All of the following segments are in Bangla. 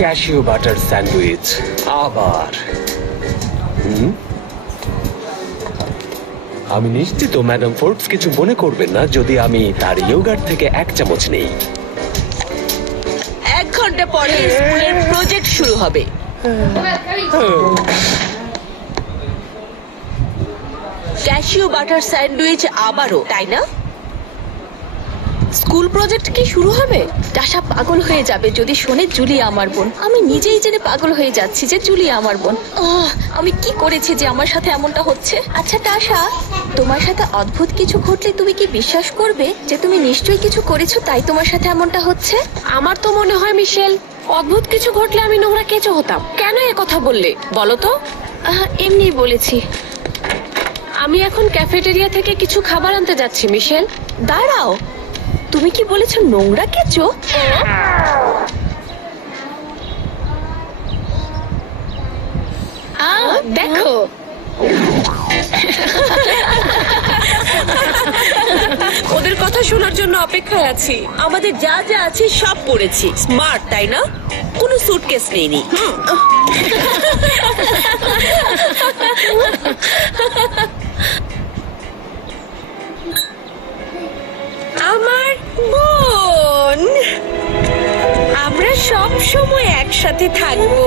ক্যাশিউ বাটার স্যান্ডউইচ আবার। আমি নিশ্চিত ম্যাডাম ফোর্বস কিছু মনে করবেন না যদি আমি তার ইয়োগার্ট থেকে 1 চামচ নেই। 1 ঘন্টা পরে স্কুলের প্রজেক্ট শুরু হবে। ক্যাশিউ বাটার স্যান্ডউইচ আবারও, তাই না? স্কুল প্রজেক্ট কি শুরু হবে? টাশা পাগল হয়ে যাবে যদি শোনে জুলিয়া আমার বোন। আমি নিজেই জেনে পাগল হয়ে যাচ্ছি যে জুলিয়া আমার বোন। আমি কি করেছি যে আমার সাথে এমনটা হচ্ছে? আচ্ছা টাশা, তোমার সাথে অদ্ভুত কিছু ঘটলে তুমি কি বিশ্বাস করবে যে তুমি নিশ্চয়ই কিছু করেছো তাই তোমার সাথে এমনটা হচ্ছে? আমার তো মনে হয় মিশেল, অদ্ভুত কিছু ঘটলে আমি নোংরা কেঁচো হতাম। কেন এ কথা বললে বলো তো? এমনি বলেছি। আমি এখন ক্যাফেটেরিয়া থেকে কিছু খাবার আনতে যাচ্ছি মিশেল। দাঁড়াও, তুমি কি বলেছো নোংরা কেঁচো? দেখো ওদের কথা শোনার জন্য অপেক্ষায় আছি। আমাদের যা যা আছে সব পড়েছি। স্মার্ট, তাই না? কোনো সুটকেস নেইনি। আমার বোন, আমরা সব সময় একসাথে থাকবো।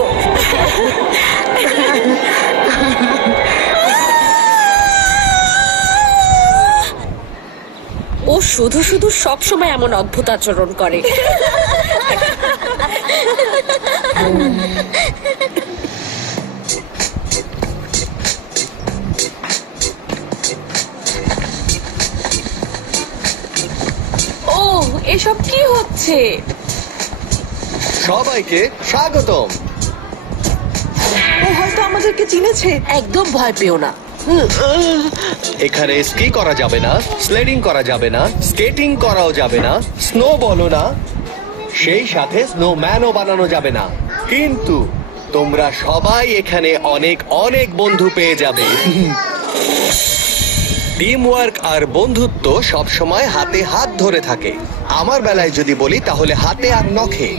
ও শুধু শুধু সব সময় এমন অদ্ভুত আচরণ করে। ও, এসব কি হচ্ছে? সবাইকে স্বাগতম। ও হয়তো আমাদেরকে চিনেছে। একদম ভয় পেও না। এখানে স্কি করা যাবে না, স্লেডিং করা যাবে না, স্কেটিং করাও যাবে না, স্নো বলো না, সেই সাথে স্নোম্যানও বানানো যাবে না। কিন্তু তোমরা সবাই এখানে অনেক অনেক বন্ধু পেয়ে যাবে। টিম ওয়ার্ক আর বন্ধুত্ব সব সময় হাতে হাত ধরে থাকে। আমার বেলায় যদি বলি তাহলে হাতে আর নখে।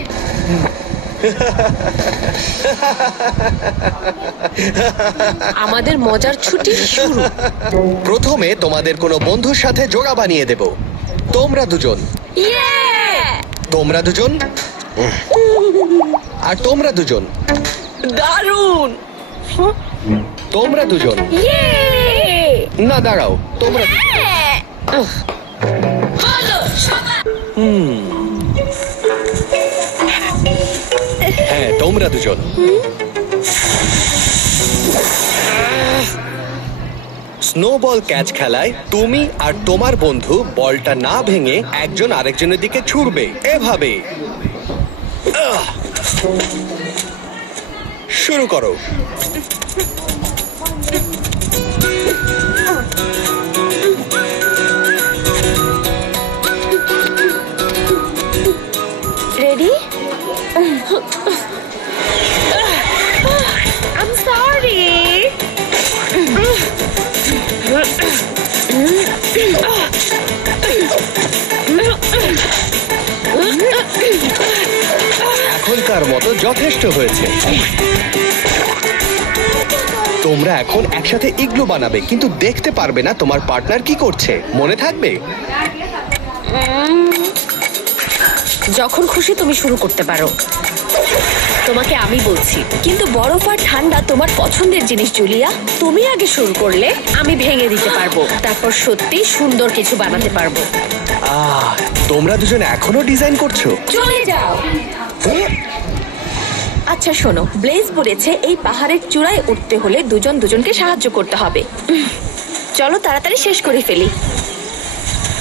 আমাদের মজার ছুটি শুরু। প্রথমে তোমাদের কোনো বন্ধুর সাথে জোড়া বানিয়ে দেব। তোমরা দুজন, তোমরা দুজন, আর তোমরা দুজন। দারুণ। তোমরা দুজন। না দাঁড়াও, তোমরা হ্যাঁ তোমরা দুজন। স্নোবল ক্যাচ খেলায় তুমি আর তোমার বন্ধু বলটা না ভেঙে একজন আরেকজনের দিকে ছুড়বে এভাবে। শুরু করো। রেডি? I'm sorry. এখনকার মতো যথেষ্ট হয়েছে। তোমরা এখন একসাথে ইগলু বানাবে, কিন্তু দেখতে পারবে না তোমার পার্টনার কি করছে। মনে থাকবে? যখন খুশি তুমি শুরু করতে পারো। তোমাকে আমি বলছি। কিন্তু বরফ আর ঠান্ডা তোমার পছন্দের জিনিস জুলিয়া। তুমি আগে শুরু করলে আমি ভেঙে দিতে পারবো, তারপর সত্যি সুন্দর কিছু বানাতে পারবো। তোমরা দুজন এখনো ডিজাইন করছো? চলে যাও। আচ্ছা শোনো, ব্লেজ বলেছে এই পাহাড়ের চূড়ায় উঠতে হলে দুজন দুজনকে সাহায্য করতে হবে। চলো তাড়াতাড়ি শেষ করে ফেলি।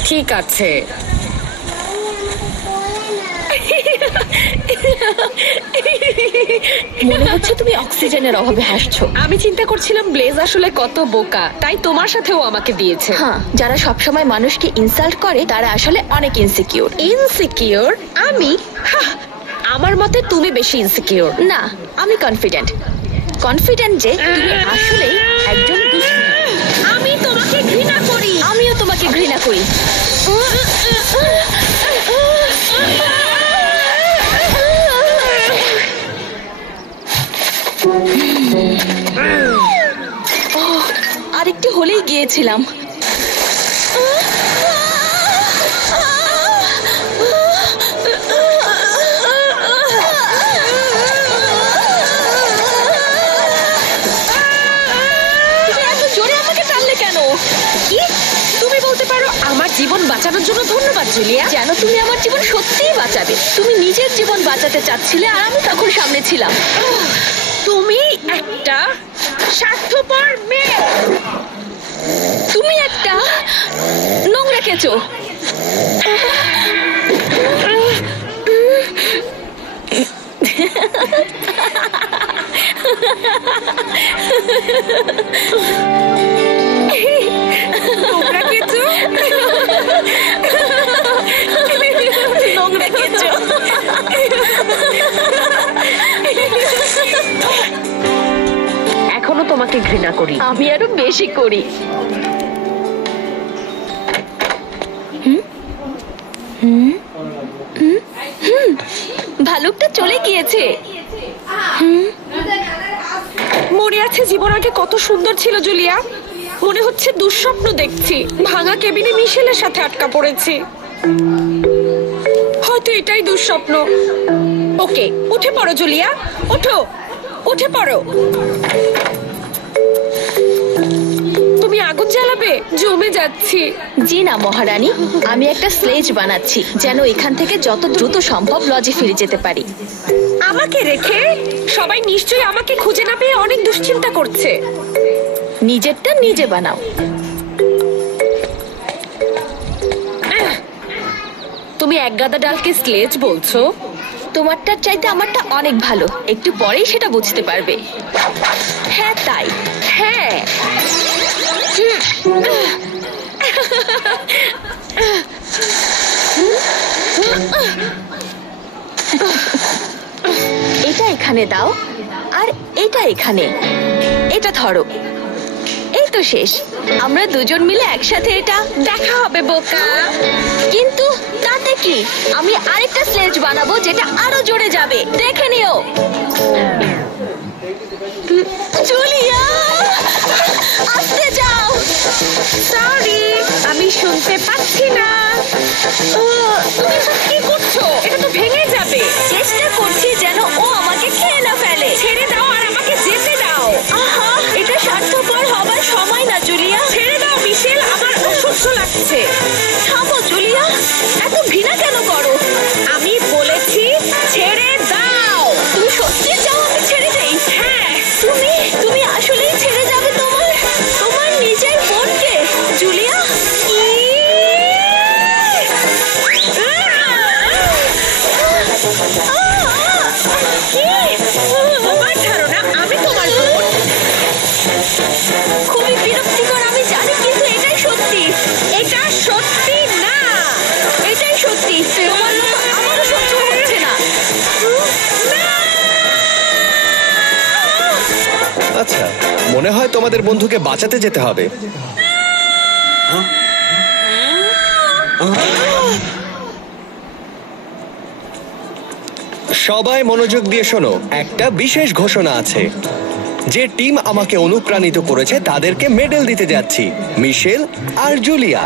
ঠিক আছে। মনে হচ্ছে তুমি অক্সিজেনের অভাবে হাসছো। আমি চিন্তা করছিলাম ব্লেজ আসলে কত বোকা, তাই তোমার সাথেও আমাকে দিয়েছে। হ্যাঁ, যারা সবসময় মানুষকে ইনসাল্ট করে তারা আসলে অনেক ইনসিকিউর। ইনসিকিউর? আমি? আমার মতে তুমি বেশি ইনসিকিউর। না, আমি কনফিডেন্ট। কনফিডেন্ট যে তুমি আসলেই একজন দুষ্টু। আমি তোমাকে ঘৃণা করি। ঘৃণা করি। আরেকটু হলেই গিয়েছিলাম। কি তুমি বলতে পারো আমার জীবন বাঁচানোর জন্য ধন্যবাদ জুলিয়া? যেন তুমি আমার জীবন সত্যিই বাঁচাবে। তুমি নিজের জীবন বাঁচাতে চাচ্ছিলে আর আমি তখন সামনে ছিলাম। তুমি একটা স্বার্থপর মেয়ে। তুমি একটা নোংরা কেঁচো। নোংরা কেঁচো। নোংরা কেঁচো। এখনো তোমাকে ঘৃণা করি। আমি আরো বেশি করি। ভালুকটা চলে গিয়েছে। মনে আছে জীবন আগে কত সুন্দর ছিল জুলিয়া? মনে হচ্ছে দুঃস্বপ্ন দেখছি। ভাঙা কেবিনে মিশেলের সাথে আটকা পড়েছি। হয়তো এটাই দুঃস্বপ্ন। ওকে, উঠে পড়ো জুলিয়া, ওঠো, উঠে পড়ো। তুমি আগুন জ্বালাবে? জমে যাচ্ছি। জি না মহারানী, আমি একটা স্লেজ বানাচ্ছি যেন এখান থেকে যত দ্রুত সম্ভব লজে ফিরে যেতে পারি। আমাকে রেখে? সবাই নিশ্চয়ই আমাকে খুঁজে না পেয়ে অনেক দুশ্চিন্তা করছে। নিজেরটা নিজে বানাও। তুমি এক গাদা ডালকে স্লেজ বলছো? তোমারটার চাইতে আমারটা অনেক ভালো। একটু পরেই সেটা বুঝতে পারবে। হ্যাঁ তাই। হ্যাঁ। এটা এখানে দাও আর এটা এখানে। এটা ধরো। এই তো শেষ। আমরা দুজন মিলে একসাথে এটা। দেখা হবে বোকা। কিন্তু তাতে কি, আমি আরেকটা স্লেজ বানাবো যেটা আরো জোরে যাবে। দেখে নিও। জুলিয়া, আস্তে যাও। সরি, আমি শুনতে পাচ্ছি না। তুমি সব কি করছো? এটা তো ভেঙে যাবে। চেষ্টা করছি যেন ও আমাকে খেয়ে না ফেলে। ছেড়ে দাও আর আমাকে যেতে দাও। আহা, এটা স্বার্থপর হবার সময় না জুলিয়া। ছেড়ে দাও মিশেল, আমার অসহ্য লাগছে। থামো জুলিয়া, এত ঘৃণা কেন করো? আমি বলেছি ছেড়ে দাও। তুমি সত্যি চাও আমি ছেড়ে দেই? হ্যাঁ। তুমি আসলেই ছেড়ে যাবে তোমার নিজের বোনকে? জুলিয়া, তোমার ধারণা আমি তোমার বোন? খুবই বিরক্তিকর আমি জানি, কিন্তু এটাই সত্যি। এটা সত্যি না। এটাই সত্যি। তোমার মতো আমারও সহ্য হচ্ছে না। আচ্ছা, মনে হয় তোমাদের বন্ধুকে বাঁচাতে যেতে হবে। সবাই মনোযোগ দিয়ে শোনো, একটা বিশেষ ঘোষণা আছে। যে টিম আমাকে অনুপ্রাণিত করেছে তাদেরকে মেডেল দিতে যাচ্ছি, মিশেল আর জুলিয়া।